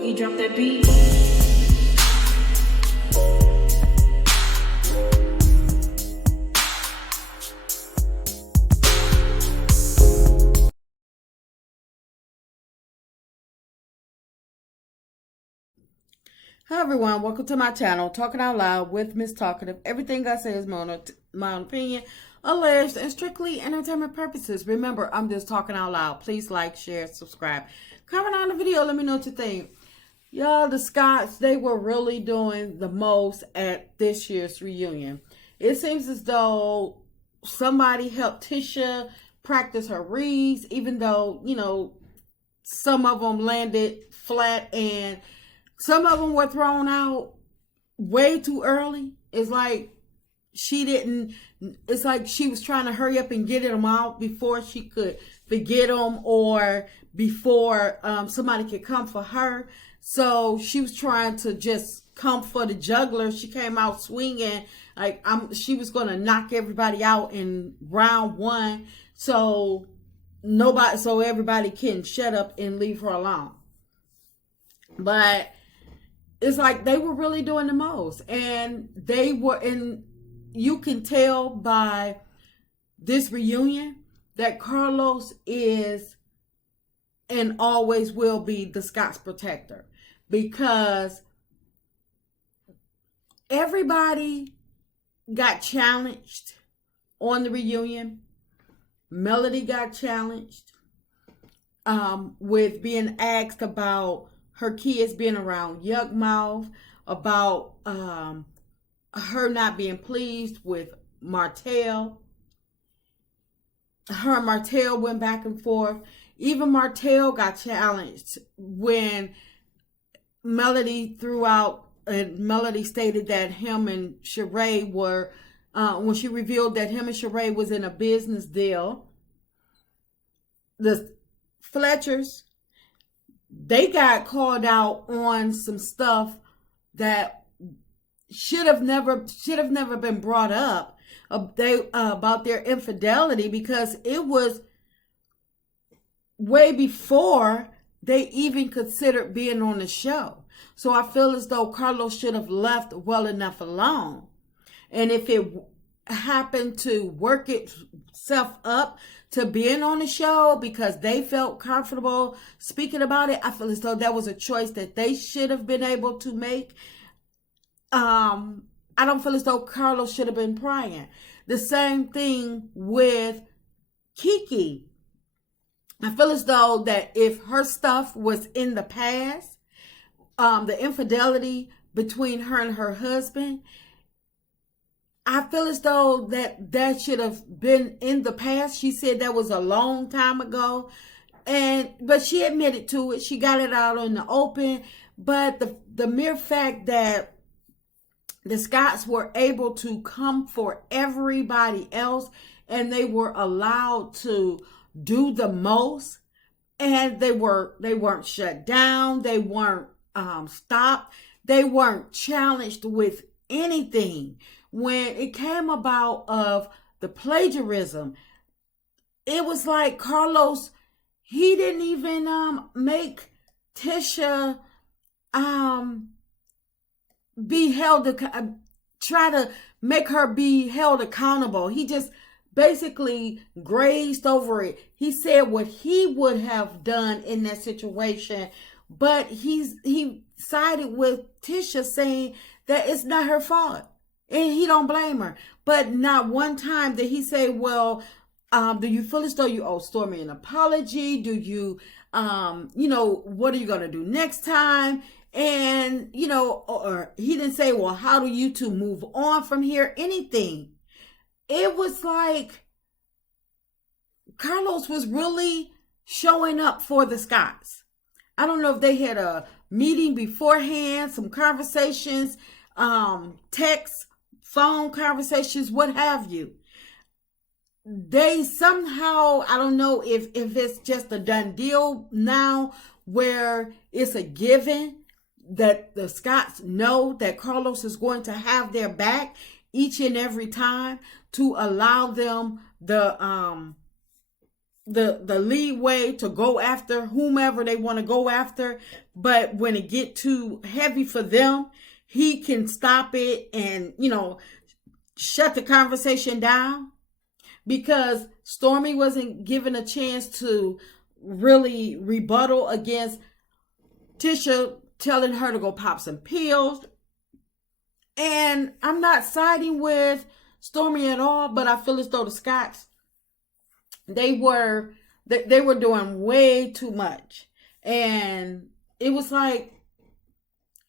Boogie, drop that beat. Hi everyone, welcome to my channel, Talking Out Loud with Miss Talkative. Everything I say is my own opinion, alleged, and strictly entertainment purposes. Remember, I'm just talking out loud. Please like, share, subscribe. Comment on the video, let me know what you think. Y'all, the Scotts, they were really doing the most at this year's reunion. It seems as though somebody helped Tisha practice her reads, even though, some of them landed flat and some of them were thrown out way too early. It's like she was trying to hurry up and get them out before she could forget them or before somebody could come for her. So she was trying to just come for the juggler. She came out swinging like she was going to knock everybody out in round one. So everybody can shut up and leave her alone. But it's like they were really doing the most, and you can tell by this reunion that Carlos is and always will be the Scott's protector, because everybody got challenged on the reunion. Melody got challenged with being asked about her kids being around Yuck Mouth, about her not being pleased with Martell. Her and Martell went back and forth. Even Martell got challenged when Melody threw out, and Melody stated that him and Sheree were, when she revealed that him and Sheree was in a business deal. The Fletchers, they got called out on some stuff that should have never been brought up about their infidelity, because it was way before they even considered being on the show. So I feel as though Carlos should have left well enough alone. And if it happened to work itself up to being on the show because they felt comfortable speaking about it, I feel as though that was a choice that they should have been able to make. I don't feel as though Carlos should have been prying. The same thing with Kiki. I feel as though that if her stuff was in the past, the infidelity between her and her husband, I feel as though that should have been in the past. She said that was a long time ago, but she admitted to it. She got it out in the open. But the mere fact that the Scotts were able to come for everybody else, and they were allowed to do the most, and they weren't shut down, they weren't stopped, they weren't challenged with anything. When it came about of the plagiarism, it was like Carlos, he didn't even make Tisha be held try to make her be held accountable. He just basically grazed over it. He said what he would have done in that situation, but he sided with Tisha, saying that it's not her fault. And he don't blame her. But not one time did he say, well, do you feel as though you owe Stormy an apology? Do you, what are you going to do next time? And, or he didn't say, well, how do you two move on from here? Anything. It was like Carlos was really showing up for the Scotts. I don't know if they had a meeting beforehand, some conversations, texts, phone conversations, what have you. They somehow, I don't know if it's just a done deal now where it's a given that the Scotts know that Carlos is going to have their back each and every time, to allow them the the leeway to go after whomever they want to go after, but when it get too heavy for them, he can stop it and, shut the conversation down, because Stormy wasn't given a chance to really rebuttal against Tisha telling her to go pop some pills. And I'm not siding with Stormy at all, but I feel as though the Scotts, they were doing way too much. And it was like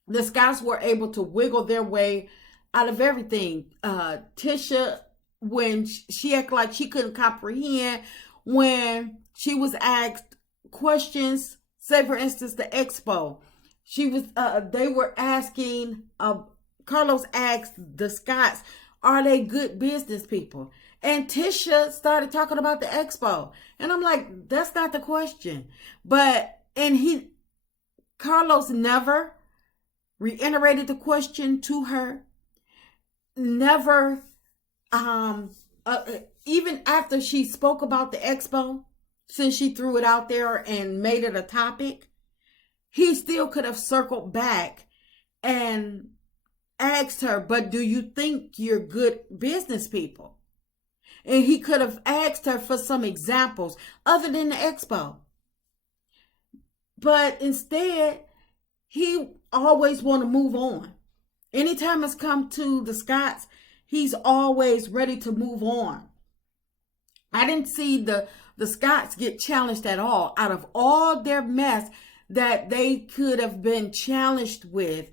the Scotts were able to wiggle their way out of everything. Tisha, when she acted like she couldn't comprehend when she was asked questions, say for instance the expo, they were asking, Carlos asked the Scotts, are they good business people? And Tisha started talking about the expo, and I'm like, that's not the question. Carlos never reiterated the question to her. Never, even after she spoke about the expo, since she threw it out there and made it a topic, he still could have circled back and asked her, but do you think you're good business people? And he could have asked her for some examples other than the expo. But instead, he always want to move on. Anytime it's come to the Scotts, he's always ready to move on. I didn't see the Scotts get challenged at all. Out of all their mess that they could have been challenged with,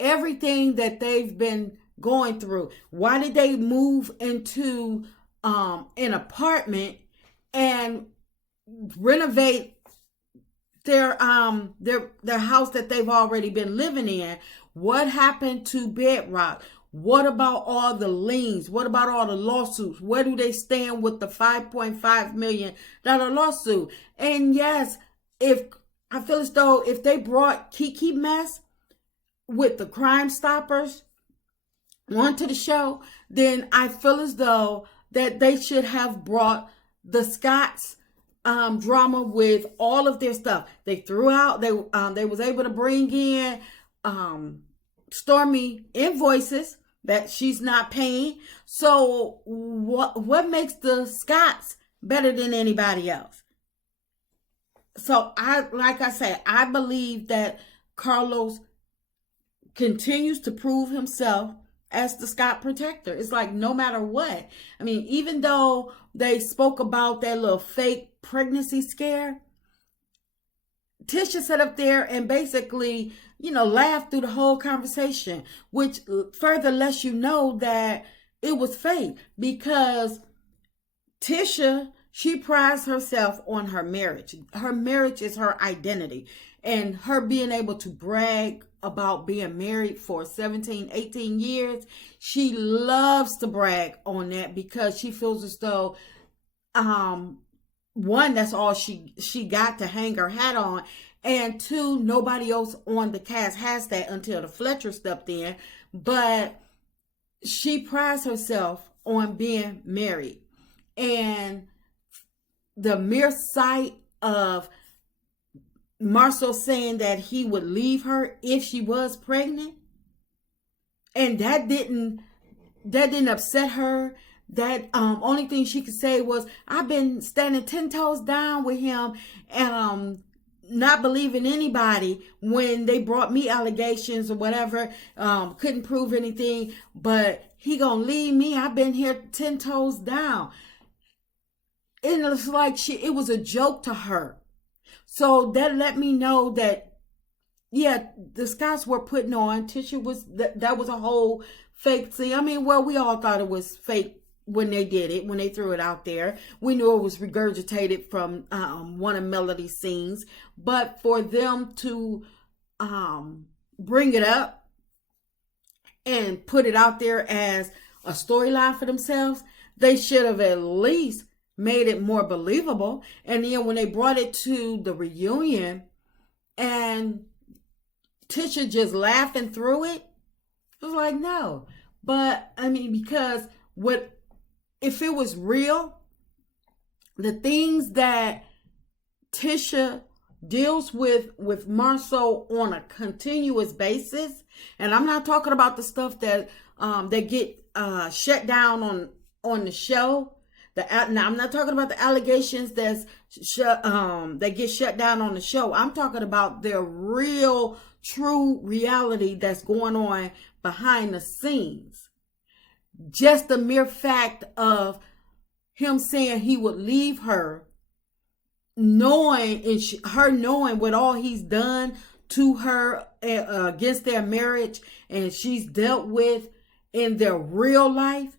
everything that they've been going through, why did they move into an apartment and renovate their house that they've already been living in? What happened to Bedrock? What about all the liens? What about all the lawsuits? Where do they stand with the $5.5 million lawsuit? And yes, I feel as though if they brought Kiki Mess with the Crime Stoppers onto the show, then I feel as though that they should have brought the Scotts drama with all of their stuff. They threw out, they was able to bring in Stormy invoices that she's not paying. So what makes the Scotts better than anybody else? So I believe that Carlos continues to prove himself as the Scott protector. It's like no matter what. I mean, even though they spoke about that little fake pregnancy scare, Tisha sat up there and basically, laughed through the whole conversation, which further lets you know that it was fake, because Tisha, she prides herself on her marriage. Her marriage is her identity, and her being able to brag about being married for 17, 18 years, she loves to brag on that, because she feels as though, one, that's all she got to hang her hat on. And two, nobody else on the cast has that until the Fletcher stepped in. But she prides herself on being married. And the mere sight of Marcel saying that he would leave her if she was pregnant, and that didn't upset her. That only thing she could say was, I've been standing 10 toes down with him, not believing anybody when they brought me allegations or whatever, couldn't prove anything, but he gonna leave me. I've been here 10 toes down. And it was like it was a joke to her. So that let me know that, yeah, the Scotts were putting on. Tisha that was a whole fake thing. I mean, well, we all thought it was fake when they did it, when they threw it out there. We knew it was regurgitated from one of Melody's scenes. But for them to bring it up and put it out there as a storyline for themselves, they should have at least made it more believable. And then when they brought it to the reunion and Tisha just laughing through it, it was like, no. But I mean, because if it was real, the things that Tisha deals with Marceau on a continuous basis, and I'm not talking about the stuff that that get shut down on the show. Now I'm not talking about the allegations that get shut down on the show. I'm talking about their real, true reality that's going on behind the scenes. Just the mere fact of him saying he would leave her, knowing and her knowing what all he's done to her against their marriage, and she's dealt with in their real life,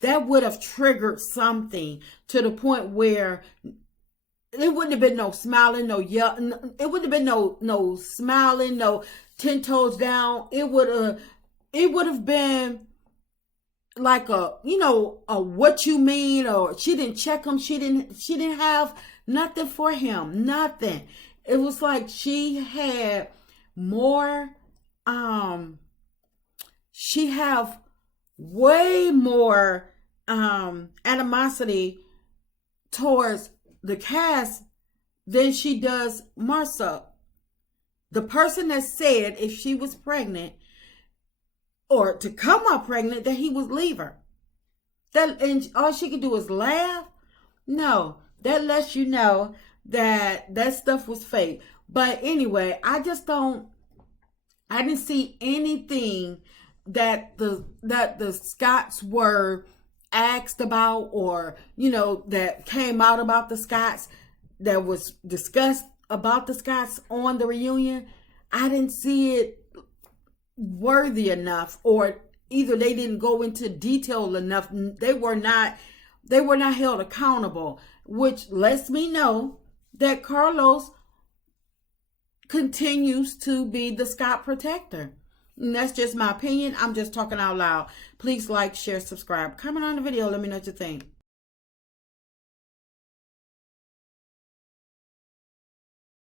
that would have triggered something to the point where it wouldn't have been no smiling, no it wouldn't have been no smiling, no 10 toes down. It would have been like a what you mean, or she didn't check him, she didn't have nothing for him, nothing. It was like she had more she have way more animosity towards the cast than she does Marceau. The person that said if she was pregnant or to come up pregnant that he would leave her. And all she could do is laugh. No, that lets you know that stuff was fake. But anyway, I didn't see anything that the Scotts were asked about, or that came out about the Scotts, that was discussed about the Scotts on the reunion. I didn't see it worthy enough, or either they didn't go into detail enough. They were not held accountable, which lets me know that Carlos continues to be the Scott protector. And that's just my opinion. I'm just talking out loud. Please like, share, subscribe, comment on the video. Let me know what you think.